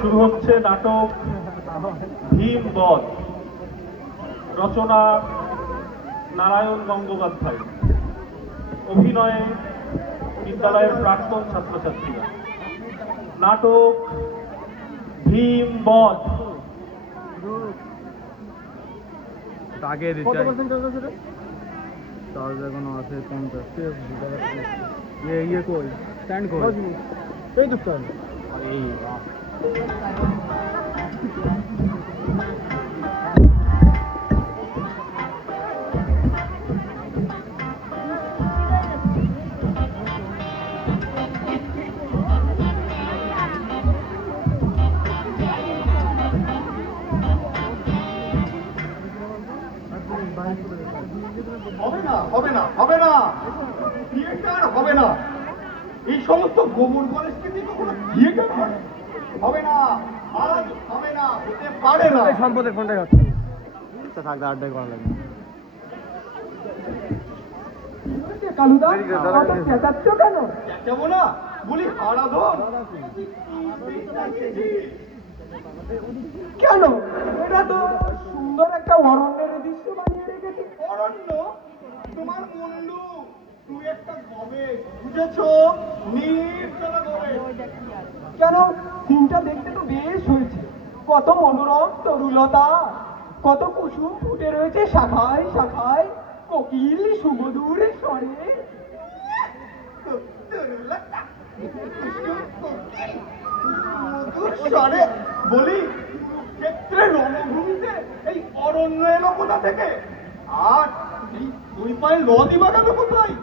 শুরু হচ্ছে নাটক ভীম বধ, রচনা নারায়ণ গঙ্গোপাধ্যায়, অভিনয়ে বিদ্যালয়ের প্রাক্তন ছাত্রছাত্রীরা। নাটক ভীম বধ। ইয়ে কই স্ট্যান্ড কই এই তো স্ট্যান্ড হবে না, হবে না, হবে না, থিয়েটার হবে না। এই সমস্ত গোবর গণেশকে দিয়ে কখনো থিয়েটার হয়? হবে না, আজ হবে না, হতে পারে না। সম্পদের ফোনটা যাচ্ছে থাকতে আড্ডায় করা লাগে কালুদা চেঁচাচ্ছ কেন? চেঁচাবো না, বলি হারাধন। কেন? এটা তো সুন্দর একটা অরণ্যের দৃশ্য বানিয়ে রেখেছে। অরণ্য তোমার মুন্ডু, তুই একটা গবে, বুঝেছো? নির্জলা গবে। কেন? সিনটা দেখতে তো বেশ হয়েছে। কত মনোরম তরুলতা, কত কুসুম ফুটে রয়েছে শাখায় শাখায়, কোকিল সুমধুর স্বরে। স্বরে বলি, ক্ষেত্রে রণভূমিতে এই অরণ্য এলো কোথা থেকে? আর এই দুই পায়ে নদী বাগানো কোথায়?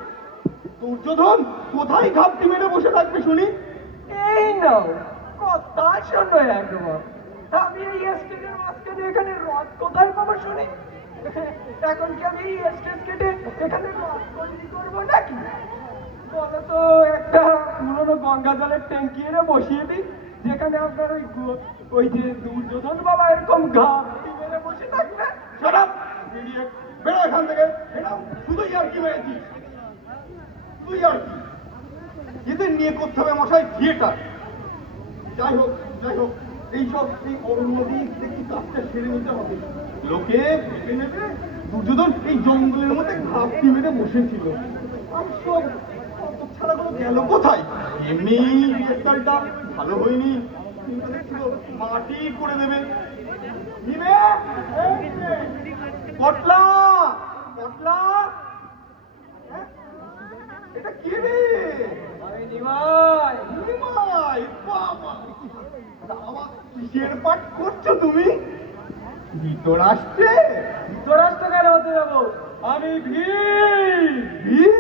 দুর্যোধন কোথায় ঘাপটি মেরে বসে থাকবে শুনি? এই নাও কথা শোনো একবার। আমি এই স্টেজের মাঝখানে এখানে রথ কোথায় পাবো শুনি? এখন কি আমি এই স্টেজ কেটে এখানে রথ তৈরি করবো নাকি? বলো তো, একটা পুরোনো গঙ্গা জলের ট্যাঙ্কি এনে বসিয়ে দিই, যেখানে আপনার ওই যে দুর্যোধন বাবা এরকম ঘাপটি মেরে বসে থাকবে। সারাপ বেরিয়ে বেরো এখান থেকে। এরাও শুধুই আর কি মেরেছিস, তুই আর কি এদের নিয়ে করতে হবে মশাই থিয়েটার। যাই হোক, যাই হোক, এইসব এই অরণ্য দিয়ে দেখি কাজটা সেরে নিতে হবে। লোকে ভেবে নেবে দুর্যোধন এই জঙ্গলের মধ্যে ঘাপটি মেরে বসেছিল। আর সব ছাড়াগুলো গেল কোথায়? এমনি রিহার্সালটা ভালো হয়নি, চিন্তা দেখছিল মাটি করে দেবে। নিবে পটলা, পটলা, এটা কি রে? নিমাই, নিমাই, বাবা, বাবা, কিসের পাঠ করছো তুমি? ধৃতরাষ্ট্রে? ধৃতরাষ্ট্র কেন হতে যাবো? আমি ভীম। ভীম?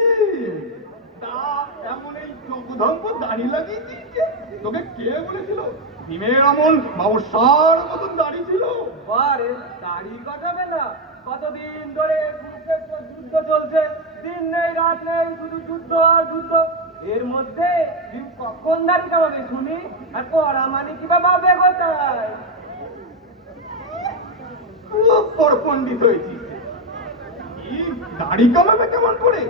তা এমন এই জগদম্ব দাড়ি লাগিয়ে দিয়েছে? তোকে কে বলেছিল ভীমের এমন মামসার মতন দাড়ি ছিল? বারে দাড়ি কাটাবে না? কতদিন ধরে কুরুক্ষেত্র যুদ্ধ চলছে, দিন নেই রাত নেই, শুধু যুদ্ধ আর যুদ্ধ। এর মধ্যে ভীম কখন দাড়ি কামাবে শুনি? আর পড়া মানে কিবা ভাবে কোথায়? খুব বড় পণ্ডিত হয়েছিস। এই দাড়ি কামাবে কেমন করে?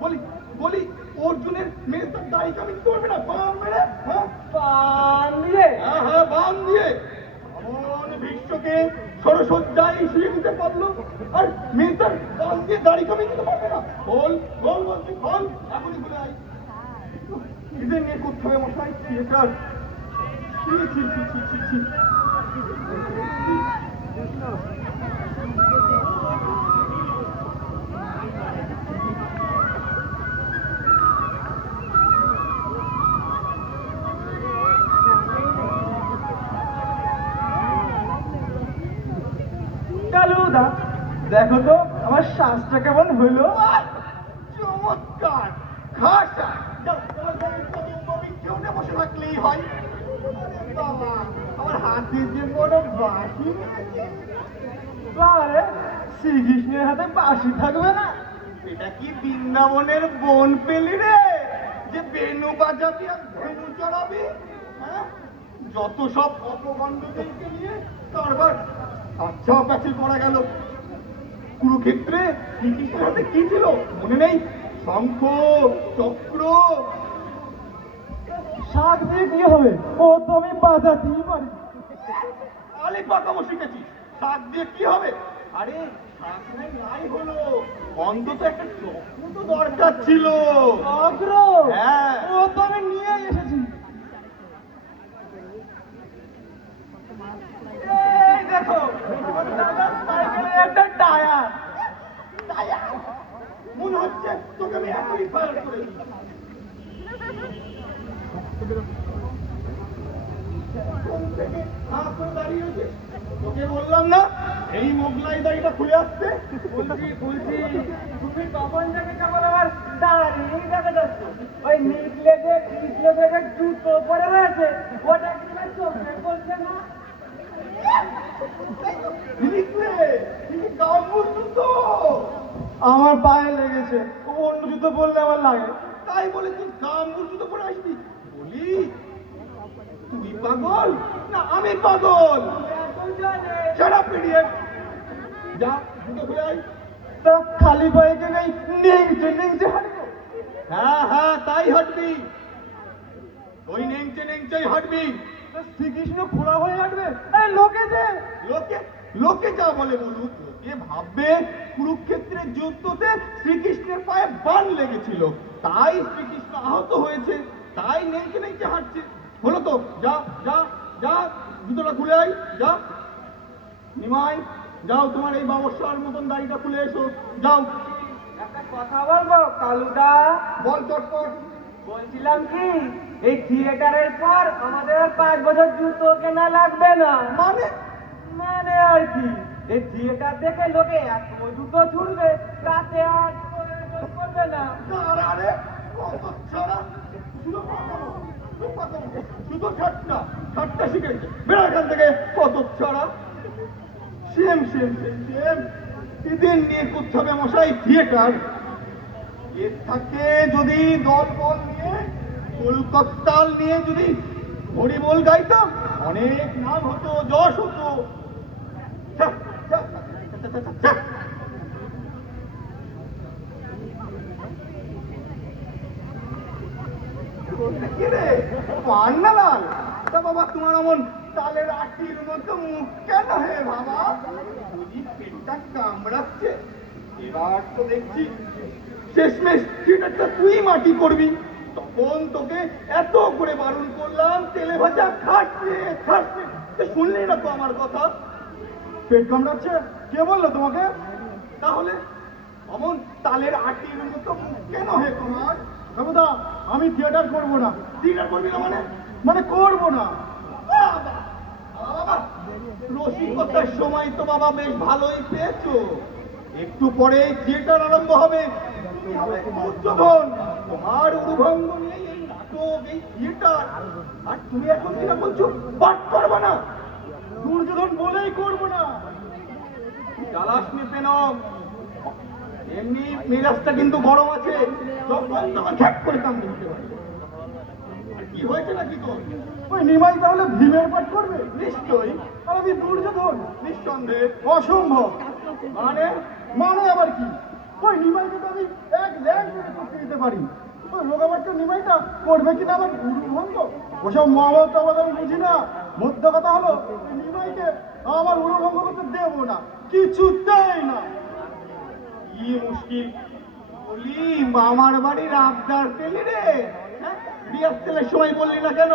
বলি বলি, অর্জুনের মেয়ে তার দাড়ি কামিং করবে না বাম মেরে? হ্যাঁ পান দিয়ে? হ্যাঁ হ্যাঁ, বাম দিয়ে। এমন বিশ্বকে সরসজ্জায় শুয়ে দিতে পারলো, আর মেয়ে তার বাম দিয়ে দাড়ি কামিং করতে পারবে না? বল বল বলছি, বল এখনই বলে আই। এদের নিয়ে করতে হবে মশাই থিয়েটার। ছি ছি ছি ছি ছি ছি। কালুদা, দেখো তো আমার শ্বাসটা কেমন হলো? চমৎকার, খাসা। কেউটা বসে থাকলেই হয়। আরে বাবা, আমার হাতে যে বড় বাঁশি আছে। বারে শ্রীকৃষ্ণের হাতে বাঁশি থাকবে না? এটা কি বৃন্দাবনের বন পেলি রে, যে বেনু বাজাবি আর ধেনু চড়াবি? হ্যাঁ, যত সব অপগণ্ডদেরকে নিয়ে তারপর আচ্ছা প্যাচিল করা গেল। কুরুক্ষেত্রে শ্রীকৃষ্ণের হাতে কি ছিল মনে নেই? শঙ্খ, চক্র। শাক দিয়ে কি হবে? ও তো আমি বাজাতেই পারি। আলি পাকামো শিখেছিস, শাক দিয়ে কি হবে? আরে শাক নাই হলো, অন্তত একটা চক্র তো দরকার ছিল। চক্র? হ্যাঁ। ও তো আমি নিয়েই এসেছি। এই দেখো দাদা সাইকেলের একটা টায়ার। মনে হচ্ছে তোকে আমি এখনই ফায়ার করে দিই। কোন থেকে হাত করে দাঁড়িয়ে আছিস? তোকে বললাম না এই মোগলাই দাড়িটা খুলে আসতে। বলছি তুমি কখন থেকে কেমন আমার দাঁড়িয়েই দেখা যাচ্ছে। ওই নিকলে যে কৃষ্ণ থেকে জুতো পরে রয়েছে ওটা কি তোমার চোখে বলছে না? আমার পায়ে লেগেছে, অন্য জুতো বললে আমার লাগে। তাই বলে তুই গাম্বুর জুতো পরে আসবি? বলি তুই পাগল না আমি পাগল? দুজনে Shut up, idiot! যা জুতো খুলে আয়। তা খালি পায়ে গেলেই নেংচে হাঁটবো। হ্যাঁ তাই হাঁটবি, ওই নেংচেই হাঁটবি। তা শ্রীকৃষ্ণ খোড়া হয়ে হাঁটবে? আরে লোকে যে লোকে যা বলে বলুক, লোকে ভাববে কুরুক্ষেত্রের যুদ্ধতে শ্রীকৃষ্ণের পায়ে বান লেগেছিল, তাই শ্রীকৃষ্ণ আহত হয়েছে, তাই নেংচে হাঁটছে। হলো তো, যা যা যা জুতোটা খুলে আয়, যা। নিমাই যাও, তোমার এই বাবস্যার মতন দাড়িটা খুলে এসো, যাও। একটা কথা বলবো কালুদা? বল চটপট। বলছিলাম কি এই থিয়েটারের পর আমাদের আর 5 বছর জুতো কেনা লাগবে না। মানে আর কি, এই থিয়েটার দেখে লোকে এত জুতো ছুড়বে তাতে আর প্রয়োজন করবে না। আরে কত ছাড়া, শুধু ঠাট্টা শিখেছে। বেড়া এখান থেকে, কত ছাড়া। সেম এদের নিয়ে করতে হবে মশাই থিয়েটার। এর থাকে যদি দল নিয়ে কলকাতাল নিয়ে যদি হরিবোল গাইতাম, অনেক নাম হতো, যশ হতো। ছ্যাঃ, ছ্যাঃ, ছ্যাঃ, ছ্যাঃ, ছ্যাঃ। কি রে, পান্নালাল? তা বাবা তোমার অমন তালের আটির মতো মুখ কেন হে বাবা? বুঝি পেটটা কামড়াচ্ছে? এবার তো দেখছি শেষমেশ থিয়েটারটা তুই মাটি করবি। তখন তোকে এত করে বারণ করলাম, তেলে ভাজা খাচ্ছে। শুনলি না তো আমার কথা? পেট কামড়াচ্ছে? কে বললো তোমাকে? তাহলে অমন তালের আটির মতো মুখ কেন হে তোমার? বাবুদা, আমি থিয়েটার করবো না। থিয়েটার করবি না মানে করবো না। বাবা, বাবা, রসিকতার সময় তো বাবা বেশ ভালোই পেয়েছো। একটু পরে থিয়েটার আরম্ভ হবে, তুমি হবে দুর্যোধন। তোমার উরুভঙ্গ নিয়ে এই নাটক, এই থিয়েটার, আর তুমি এখন কিনা বলছো পাঠ করবে না? দুর্যোধন বলেই করবো না। জ্বালাস নি কেন? এমনি মেজাজটা কিন্তু গরম আছে, যখন তখন ঝ্যাক করে কামড়ে দিতে পারে। আর কি হয়েছে নাকি তোর? ওই নিমাই তাহলে ভীমের পাঠ করবে? নিশ্চয়ই, আর আমি দুর্যোধন? নিঃসন্দেহে। অসম্ভব। মানে আবার কি? ওই নিমাইকে তো আমি এক ল্যাং করে করতে দিতে পারি। ওই রোগাবাট্টা নিমাইটা করবে কিনা আমার গুরু ভঙ্গ, ওসব মহাভারত টাবাদ আমি বুঝি না। মধ্য কথা হলো, ওই নিমাইকে আমার গুরু ভঙ্গ করতে দেবো না, কিছুতেই না। কি মুশকিল! বলি মামার বাড়ির আবদার পেলি রে? রিহার্সেলের সময় বললি না কেন?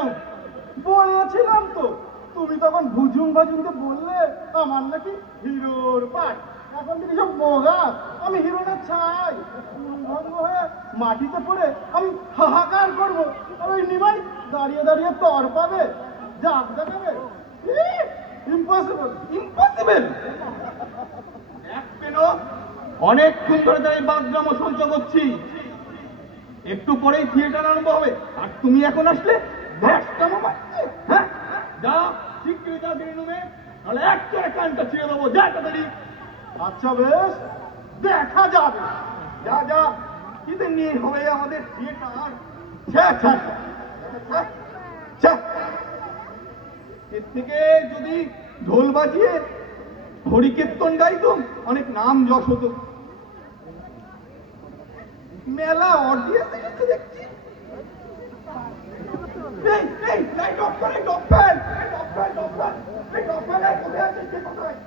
বলেছিলাম তো, তুমি তখন ভুজুং ভাজুংকে বললে আমার নাকি হিরোর পাঠ। এখন থেকে সব মগা, আমি হিরো না চাই। ভঙ্গ হয়ে মাটিতে পড়ে আমি হাহাকার করবো, আর ওই নিমাই দাঁড়িয়ে তর পাবে, জাগ দেখাবে। ইম্পসিবল। এক পেন, অনেকক্ষণ ধরে তাই বাদগ্রাম সঞ্চয় করছি। একটু পরেই থিয়েটার আরম্ভ হবে, আর তুমি এখন আসলে ভ্যাসটা মারছে। হ্যাঁ, যা শিগগিরি যা গ্রিন রুমে, নাহলে একটা কানটা ছিঁড়ে দেবো। যা তাড়াতাড়ি। আচ্ছা বেশ, দেখা যাবে। যা কিদের নিয়ে হবে আমাদের থিয়েটার? ছ্যা, ছ্যা, ছ্যা, ছ্যা। এর থেকে যদি ঢোল বাজিয়ে হরিকীর্তন গাইতো, অনেক নাম যশ হতো। মেলা অডিয়েন্স এসেছে দেখছি। এই লাইট অফ করে ডপ ফ্যান এই ডপ ফ্যান কোথায় আছে কে কোথায়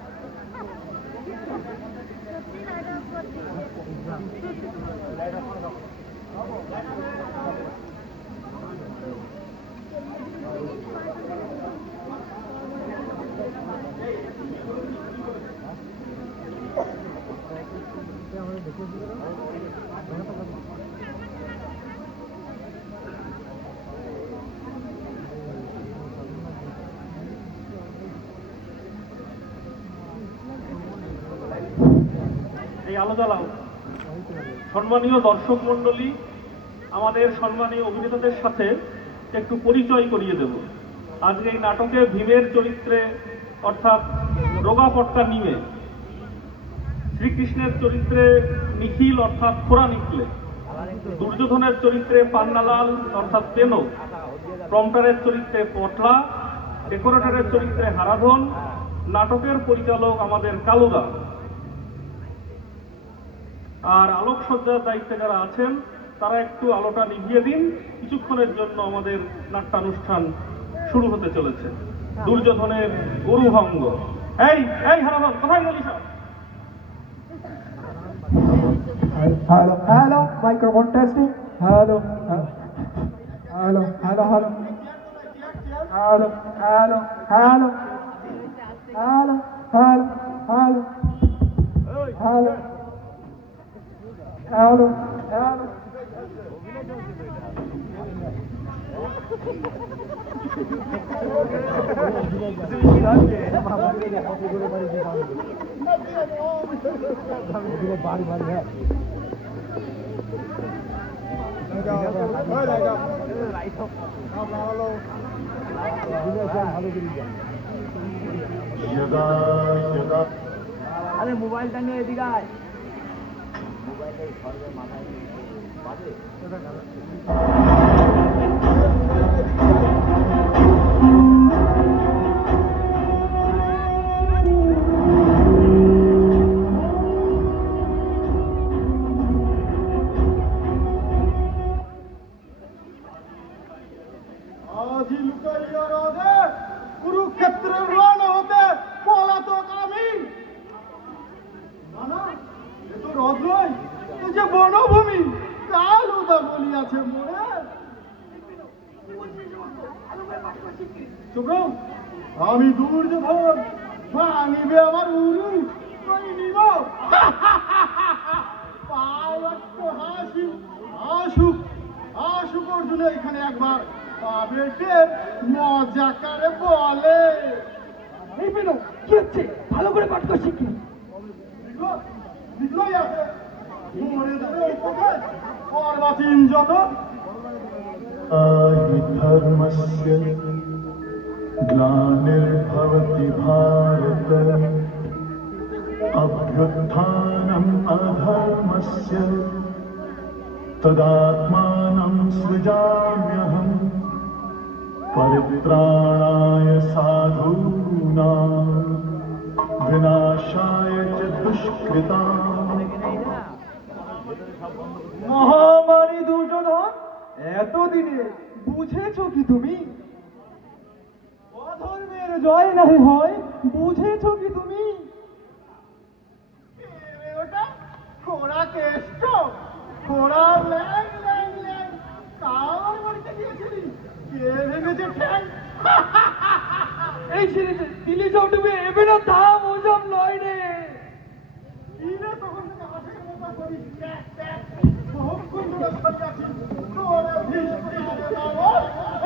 এই আলো জ্বালাও। সম্মানীয় দর্শক মণ্ডলী, আমাদের সম্মানীয় অভিনেতাদের সাথে একটু পরিচয় করিয়ে দেব। আজকে এই নাটকে ভীমের চরিত্রে অর্থাৎ রোগাপট্টা নিমে, শ্রীকৃষ্ণের চরিত্রে নিখিল অর্থাৎ খোরা নিখলে, দুর্যোধনের চরিত্রে পান্নালাল অর্থাৎ তেনো, প্রম্পটারের চরিত্রে পটলা, ডেকোরেটরের চরিত্রে হারাধন, নাটকের পরিচালক আমাদের কালুদা। আর আলোকসজ্জার দায়িত্বে যারা আছেন তারা একটু আলোটা নিভিয়ে দিন। কিছুক্ষণের জন্য আমাদের নাট্যানুষ্ঠান শুরু হতে চলেছে। দুর্যোধনের গুরুভঙ্গ। এই এই হারাধন, কোথায় গেলি সব? Hello microphone testing. Hello hello hello hello hello hello hello hello hello hello hello hello hello আরে মোবাইলটা নিয়ে এদিকে আয়। আজি লুকাইয়া রাধে কুরুক্ষেত্রের রণ হতে পলাতক আমি। না না, এ তো হ্রদ নয়, এ যে বনভূমি। কালুদা বলিয়াছে মোরে। চুপ রও। আমি দুর্যোধন, ভাঙিবে আমার উরু, কই নিব। পাও একটু হাসি, আসুক আসুক অর্জুন এখানে একবার, তবে সে মজাকারে বলে। এই পেলো কি হচ্ছে? ভালো করে পাঠ কর শিখি। বিদ্রোহী আছে, মোরে ধরে উপকার অর্বাচীন যত। धर्मस्य ग्लानिर्भवति भारत अभ्युत्थानम् अधर्मस्य तदात्मानं सृजाम्यहम् परित्राणाय साधूनां विनाशाय च दुष्कृताम्। মহামারী দুর্যোধন, এতদিনে বুঝেছো কি তুমি? অধর্মের জয় নাহি হয়, বুঝেছো কি তুমি? ওটা খোড়া কেষ্ট, খোড়া ল্যাং ল্যাং ল্যাং। কার বাড়িতে গিয়েছিলি? কে ভেঙেছে ঠ্যাং? এই সিরিজে দিলি চৌটুবে এবে না থাম, ওসব নয় রে। ইরে তখন থেকে হাসির মতো করিস, ট্যাক ট্যাক। বহুক্ষণ ধরে সাজিয়াছি, তোরে ভিস্তিরে দাও,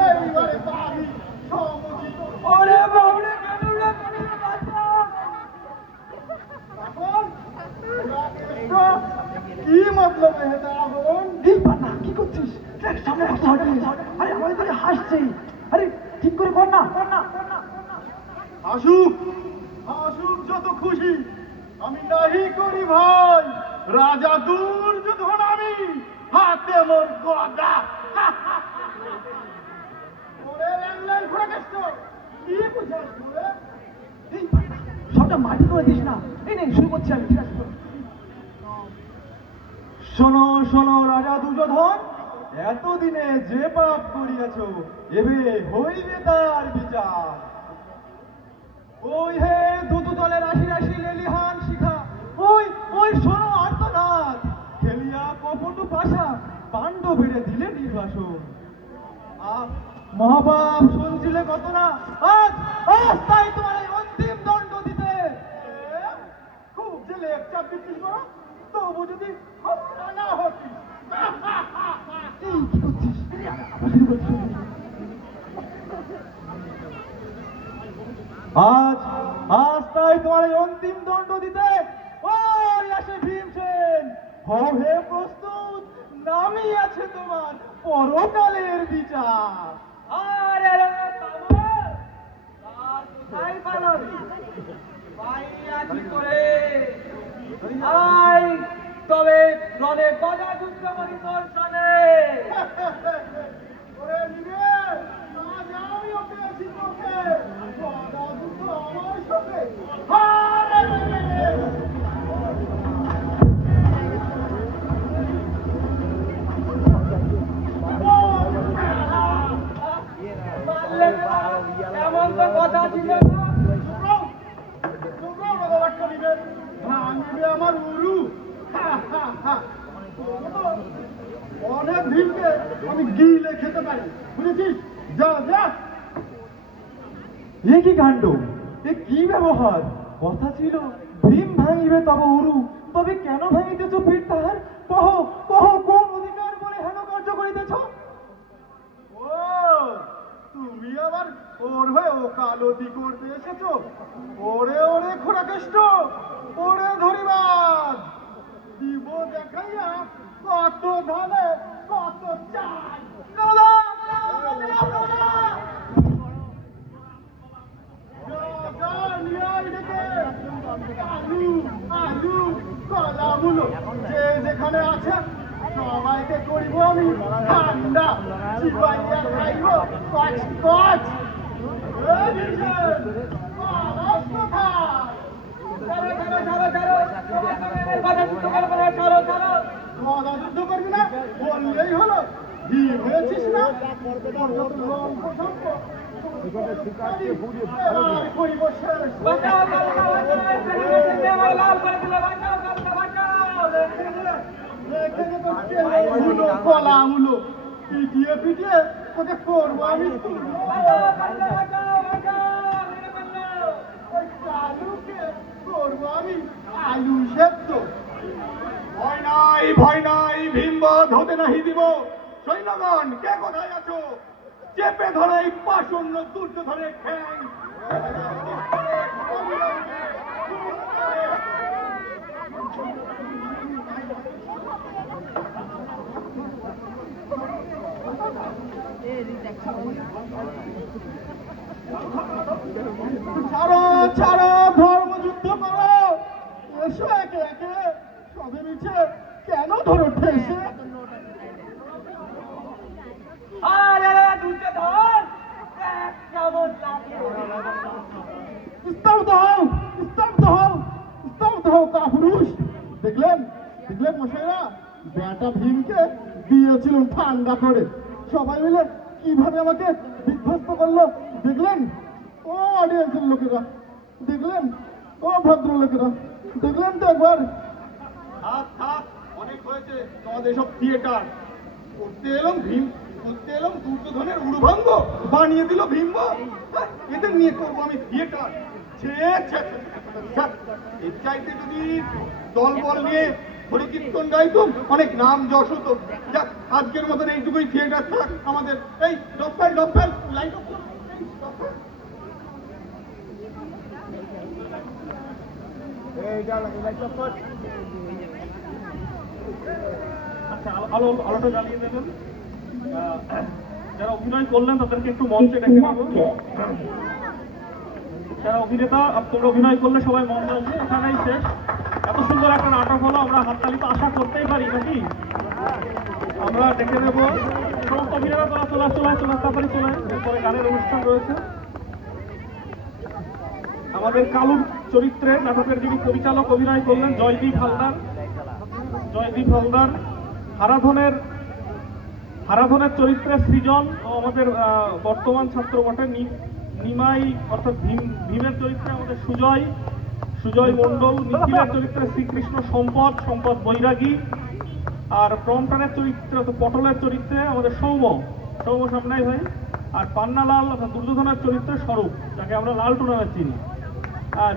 এইবারে পাবি সমুচিত। ওরে বাবরে কানুরে কানুরে বাঁচা। এখন খোড়া কেষ্ট, কি মতলব হে দাবন? এই পান্না কি করছিস? দেখ সামনে কত হটে। আরে আমাদের দিকে হাসছে। আরে ঠিক করে কর না, কর না, কর না। আসুক আসুক যত খুশি, আমি নাহি করি ভাই। রাজা দুর্যোধন আমি, হাতে মোর গদা। ওরে ল্যাংল্যাং ঘোড়া কেষ্ট, কি বুঝাস তোরে? এই পান্না সবটা মাটি করে দিস না। এই নে শুরু করছি আমি, ঠিক আছে? শোনো শোনো রাজা দুর্যোধন, এতদিনে যে পাপ করিয়াছ এবে হইবে তার বিচার। ওই হে দুতলে রাশি রাশি লেলিহান শিখা, ওই ওই শোনো আর্তনাদ, খেলিয়া কপটু পাশা পাণ্ড বেড়ে দিলে নির্বাসন। মহাপাপ শুনছিলে কত না, আজ আজ তাই তোমার এই অন্তিম দণ্ড দিতে। খুব যে লেকচার দিচ্ছিস বড়, তবু যদি হত্যা না হতিস। এই কি করছিস? আজ আজ তাই তোমার এই অন্তিম দণ্ড দিতে। ওই আসে ভীমসেন, হও হে প্রস্তুত, নামই আছে তোমার পরকালের বিচার। আরে রে বাবা, আর কোথায় পালাবি? পাইয়া কি করে? আয় তবে রণে গদা যুদ্ধ করি তোর সনে। ওরে নিবে, আজ আমি ওকে আছি তোকে, গদা যুদ্ধ আমার সাথে। আরে রে রে। পারলে না, এমন তো কথা ছিল না। আমার উরু অনেক ভীমকে আমি গিলে খেতে পারি, বুঝেছিস? যা যা। এ কি কাণ্ড, এ কি ব্যবহার? কথা ছিল ভীম ভাঙিবে তব উরু, তবে কেন ভাঙিতেছ পিঠ তাহার? কহ কহ, কোন অধিকার বলে হেন কার্য করিতেছ? ও তুমি আবার ওর হয়ে ওকালতি করতে এসেছো? ওরে ওরে খোড়াকেষ্ট, ওরে ধরিবাজ, দিব দেখাইয়া কত ধানে কত চাই। আলু আলু কলামুলো যে যেখানে আছে সবাইকে করিব আমি ঠান্ডা, চিবাইয়া খাইব কচ কচ। গদা যুদ্ধ করবি না বললেই হলো, ভীম হয়েছিস না? এবার করিব শেষ। কলামুলো পিটিয়ে পিটিয়ে তোকে করবো আমি। কালুকে করবো আমি আলু সেদ্ধ। ভয় নাই, ভীমবধ হতে নাহি দিব। সৈন্যগণ, কে কোথায় আছো? চেপে ধরে এই পাষণ্য দুর্যোধনের ঠ্যাং। ছাড়ো ছাড়ো, ধর্মযুদ্ধ করো, এসো একে একে, সবে মিছে কেন ধরো ঠেসে? আরে দুর্যোধন, দেখ কেমন লাগে। স্তব্ধ হও, স্তব্ধ হও, স্তব্ধ হও কাপুরুষ। দেখলেন দেখলেন মশাইরা, বেটা ভীমকে দিয়েছিলাম ঠান্ডা করে, সবাই মিলে কিভাবে আমাকে বিধ্বস্ত করলো দেখলেন? ও অডিয়েন্সের লোকেরা দেখলেন, ও ভদ্রলোকেরা দেখলেন তো একবার? থাক থাক, অনেক হয়েছে তোমাদের সব থিয়েটার। করতে এলাম ভীম, করতে এলাম দুর্যোধনের উড়ুভঙ্গ, বানিয়ে দিল ভীম। এদের নিয়ে করবো আমি থিয়েটার? এর চাইতে যদি দল বল নিয়ে হরিকীর্তন গাইতুম, অনেক নাম যশ হতো। যাক, আজকের মতন এইটুকুই থিয়েটার থাক আমাদের। এই ডপ্পেল ডপ্পেল লাইট অফ করুন। আচ্ছা, আলোটা জ্বালিয়ে দেবেন। যারা অভিনয় করলেন তাদেরকে একটু মঞ্চে ডেকে নেব। যারা অভিনেতা, আপনারা অভিনয় করলে সবাই মঞ্চ আসবে, এখানেই শেষ। এত সুন্দর একটা নাটক হলো, আমরা হাততালি তো আশা করতেই পারি নাকি? আমরা ডেকে নেব সমস্ত অভিনেতা, তারা চলে তাড়াতাড়ি চলে। এরপরে গানের অনুষ্ঠান রয়েছে। আমাদের কালুর চরিত্রে নাটকের যিনি পরিচালক অভিনয় করলেন জয়দীপ হালদার। জয়দীপ হালদার হারাধনের চরিত্রে সৃজন ও আমাদের বর্তমান ছাত্র বটে নিমাই অর্থাৎ ভীমের চরিত্রে আমাদের সুজয় মণ্ডল, নিখিলের চরিত্রে শ্রীকৃষ্ণ সম্পদ বৈরাগী, আর প্রমটানের চরিত্রে অর্থাৎ পটলের চরিত্রে আমাদের সৌম্য সামনাই ভাই, আর পান্নালাল অর্থাৎ দুর্যোধনের চরিত্রে স্বরূপ, যাকে আমরা লালটু নামে চিনি।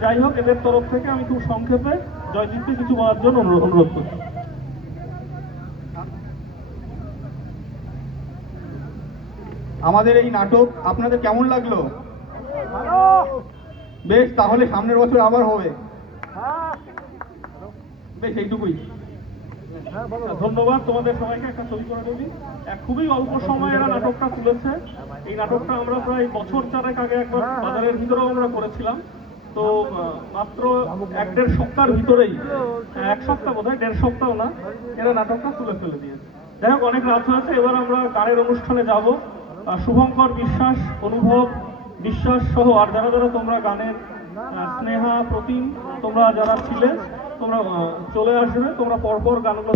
যাই হোক, এদের তরফ থেকে আমি খুব সংক্ষেপে জয়জিৎকে কিছু বলার জন্য অনুরোধ করছি। আমাদের এই নাটক আপনাদের কেমন লাগলো? বেশ, তাহলে সামনের বছর আবার হবে। বেশ, এইটুকুই। ধন্যবাদ তোমাদের সবাইকে। একটা ছবি করে দেবি। খুবই অল্প সময়ে এরা নাটকটা তুলেছে। এই নাটকটা আমরা প্রায় বছর চারেক আগে একবার বাজারের ভিতরেও আমরা করেছিলাম। তো মাত্র 1-1.5 সপ্তাহের ভিতরেই, 1 সপ্তাহ বোধহয়, 1.5 সপ্তাহ না, এরা নাটকটা তুলে ফেলে দিয়েছে। যাই হোক, অনেক রাত হয়েছে, এবার আমরা গানের অনুষ্ঠানে যাব। শুভঙ্কর বিশ্বাস, অনুভব বিশ্বাস সহ আর যারা যারা তোমরা গানের, স্নেহা, প্রতিম, তোমরা যারা ছিলে, তোমরা চলে আসবে। তোমরা পরপর গানগুলো